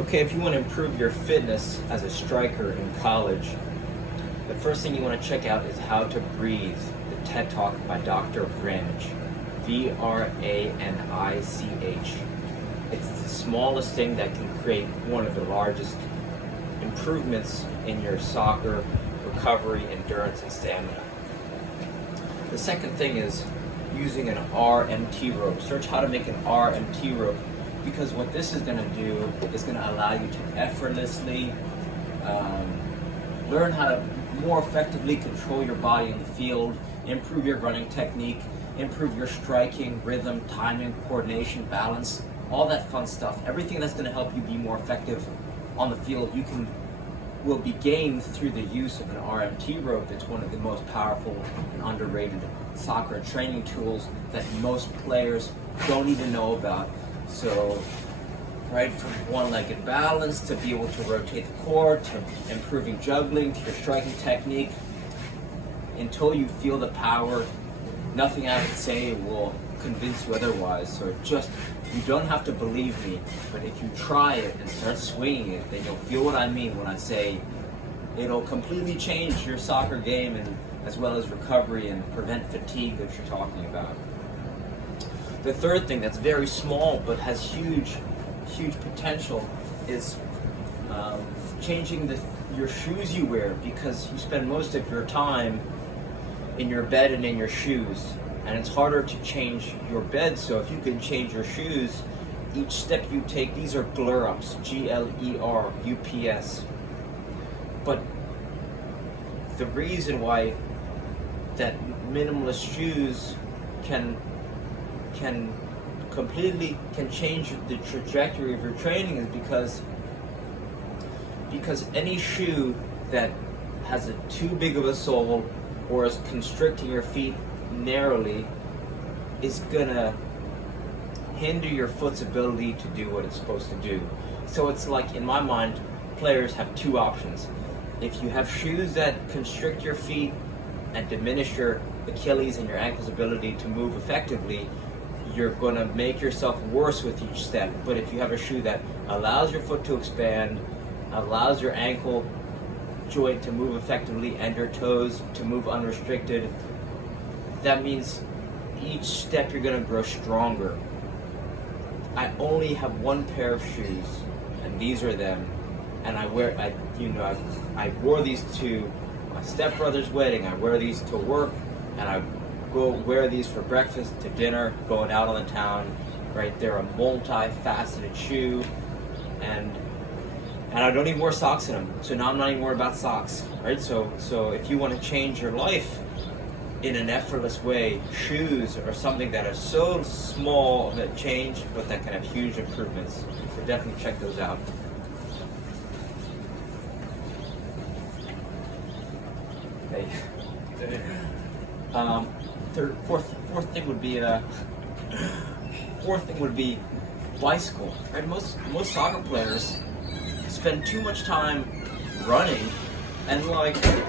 Okay, if you want to improve your fitness as a striker in college, the first thing you want to check out is How to Breathe, the TED Talk by Dr. Vranich. Vranich. It's the smallest thing that can create one of the largest improvements in your soccer recovery, endurance, and stamina. The second thing is using an RMT rope. Search how to make an RMT rope, because what this is going to do is going to allow you to effortlessly learn how to more effectively control your body in the field, improve your running technique, improve your striking, rhythm, timing, coordination, balance, all that fun stuff. Everything that's going to help you be more effective on the field will be gained through the use of an RMT rope. It's one of the most powerful and underrated soccer training tools that most players don't even know about. So, right from one-legged balance to be able to rotate the court, to improving juggling, to your striking technique, until you feel the power, nothing I can say will convince you otherwise. So you don't have to believe me, but if you try it and start swinging it, then you'll feel what I mean when I say it'll completely change your soccer game, and as well as recovery and prevent fatigue that you're talking about. The third thing that's very small but has huge potential is changing your shoes you wear, because you spend most of your time in your bed and in your shoes, and it's harder to change your bed. So if you can change your shoes, each step you take, these are GLERUPs, GLERUPS. But the reason why that minimalist shoes can change the trajectory of your training is because any shoe that has too big of a sole or is constricting your feet narrowly is gonna hinder your foot's ability to do what it's supposed to do. So it's like, in my mind, players have two options. If you have shoes that constrict your feet and diminish your Achilles and your ankle's ability to move effectively, you're going to make yourself worse with each step. But if you have a shoe that allows your foot to expand, allows your ankle joint to move effectively and your toes to move unrestricted, that means each step you're going to grow stronger. I only have one pair of shoes, and these are them. And I wore these to my stepbrother's wedding. I wear these to work, and I go wear these for breakfast, to dinner, going out on the town. Right, they're a multi-faceted shoe, and I don't even wear socks in them. So now I'm not even worried about socks. Right, so if you want to change your life in an effortless way, shoes are something that are so small that change, but that can have huge improvements. So definitely check those out. Hey. Fourth thing would be bicycle. Right? Most soccer players spend too much time running and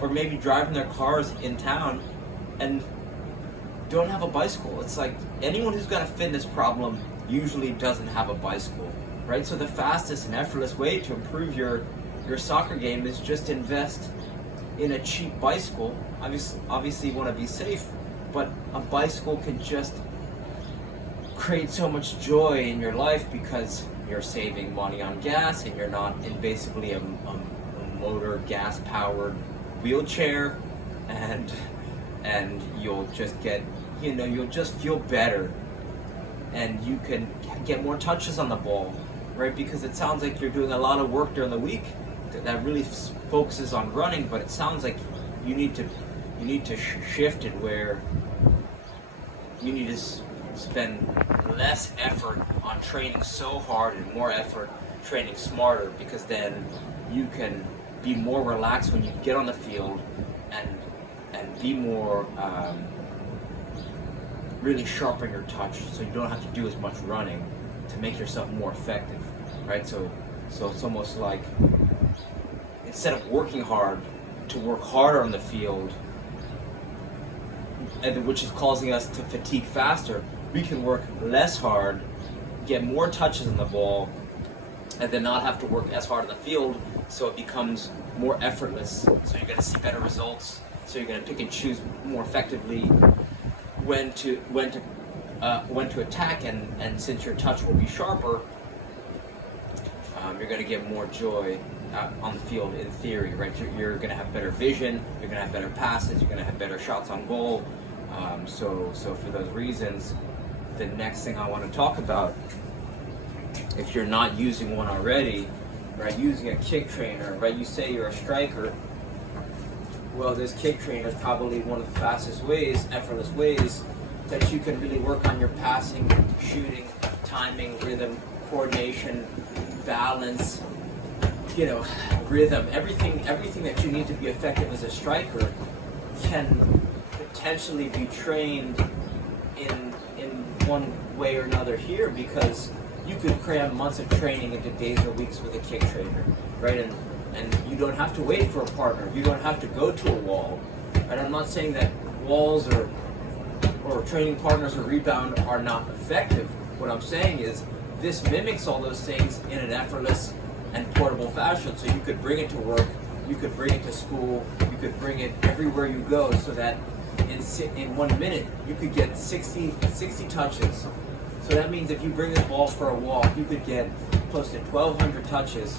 or maybe driving their cars in town and don't have a bicycle. It's like anyone who's got a fitness problem usually doesn't have a bicycle, right? So the fastest and effortless way to improve your soccer game is just invest in a cheap bicycle. Obviously you want to be safe, but a bicycle can just create so much joy in your life because you're saving money on gas and you're not in basically a motor gas powered wheelchair, and you'll just you'll just feel better, and you can get more touches on the ball, right? Because it sounds like you're doing a lot of work during the week that really focuses on running, but it sounds like you need to shift it where you need to spend less effort on training so hard and more effort training smarter, because then you can be more relaxed when you get on the field and be more really sharpen your touch, so you don't have to do as much running to make yourself more effective, right? So it's almost like, instead of working hard, to work harder on the field, and which is causing us to fatigue faster, we can work less hard, get more touches on the ball, and then not have to work as hard on the field, so it becomes more effortless. So you're going to see better results. So you're going to pick and choose more effectively when to attack, and since your touch will be sharper, you're going to get more joy out on the field in theory, right? You're going to have better vision, you're going to have better passes, you're going to have better shots on goal. So for those reasons, the next thing I want to talk about, if you're not using one already, right, using a kick trainer, right, you say you're a striker, well, this kick trainer is probably one of the fastest ways, effortless ways, that you can really work on your passing, shooting, timing, rhythm, coordination, balance, rhythm, everything that you need to be effective as a striker can potentially be trained in one way or another here, because you could cram months of training into days or weeks with a kick trainer, right? And you don't have to wait for a partner. You don't have to go to a wall. And I'm not saying that walls or training partners or rebound are not effective. What I'm saying is this mimics all those things in an effortless and portable fashion. So you could bring it to work, you could bring it to school, you could bring it everywhere you go, so that in 1 minute you could get 60 touches. So that means if you bring this ball for a walk, you could get close to 1,200 touches,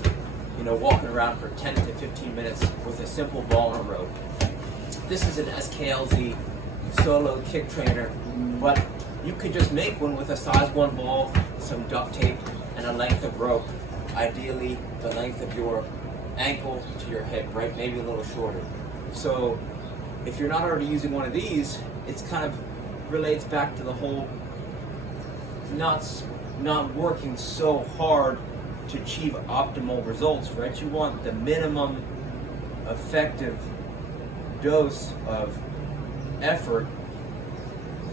walking around for 10 to 15 minutes with a simple ball and a rope. This is an SKLZ solo kick trainer, but you could just make one with a size 1 ball, some duct tape, and a length of rope. Ideally, the length of your ankle to your hip, right? Maybe a little shorter. So if you're not already using one of these, it's kind of relates back to the whole not working so hard to achieve optimal results, right? You want the minimum effective dose of effort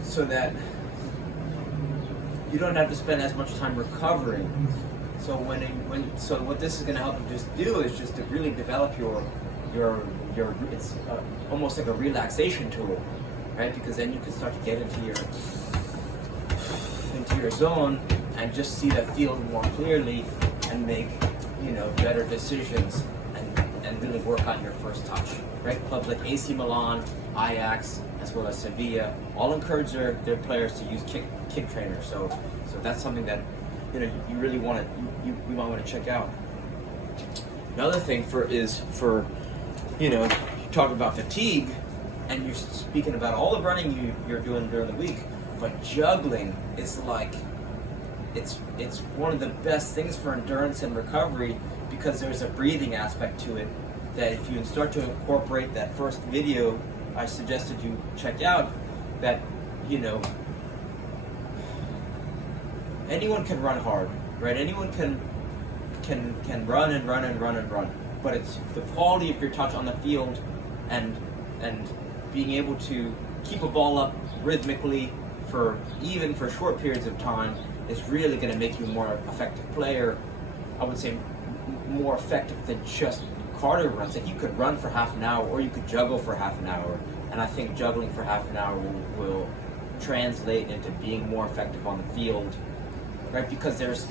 so that you don't have to spend as much time recovering. So so what this is going to help you just do is just to really develop your it's almost like a relaxation tool, right? Because then you can start to get into your zone and just see the field more clearly and make better decisions and really work on your first touch, right? Clubs like AC Milan, Ajax, as well as Sevilla all encourage their players to use kick trainers. So that's something that you really want to you might want to check out. Another thing you talk about fatigue, and you're speaking about all the running you're doing during the week, but juggling is like it's one of the best things for endurance and recovery, because there's a breathing aspect to it that if you start to incorporate that first video I suggested you check out, that anyone can run hard, right? Anyone can run and run and run and run, but it's the quality of your touch on the field and being able to keep a ball up rhythmically for short periods of time is really going to make you a more effective player. I would say more effective than just cardio runs. Like you could run for half an hour, or you could juggle for half an hour, and I think juggling for half an hour will translate into being more effective on the field, right? Because there's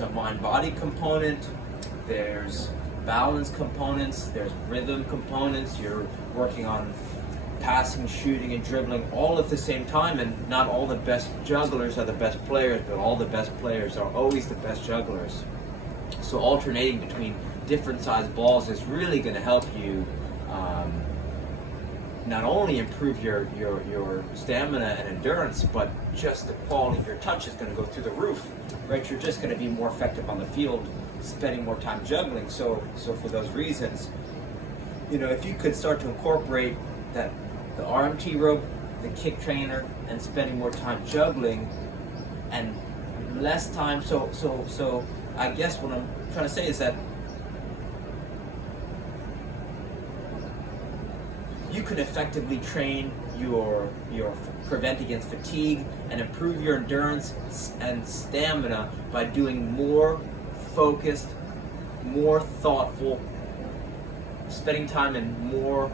a mind-body component, there's balance components, there's rhythm components. You're working on passing, shooting, and dribbling all at the same time, and not all the best jugglers are the best players, but all the best players are always the best jugglers. So alternating between different sized balls is really going to help you not only improve your stamina and endurance, but just the quality of your touch is going to go through the roof, right? You're just going to be more effective on the field, spending more time juggling. So for those reasons, if you could start to incorporate the RMT rope, the kick trainer, and spending more time juggling and less time. So I guess what I'm trying to say is that you can effectively train your prevent against fatigue and improve your endurance and stamina by doing more focused, more thoughtful, spending time in more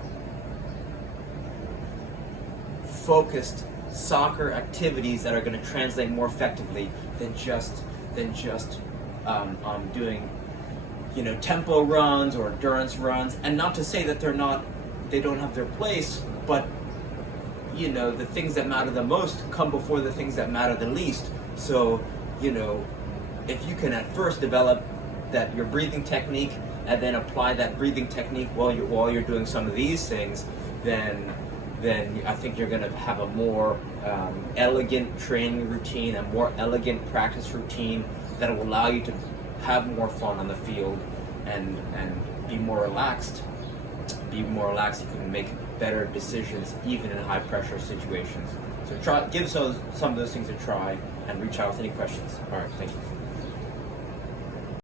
focused soccer activities that are going to translate more effectively than just doing, tempo runs or endurance runs, and not to say that they don't have their place, but the things that matter the most come before the things that matter the least. So, if you can at first develop your breathing technique and then apply that breathing technique while you're doing some of these things, then I think you're going to have a more elegant training routine, a more elegant practice routine that will allow you to have more fun on the field and be more relaxed. You can make better decisions even in high pressure situations. So give some of those things a try and reach out with any questions. All right, thank you.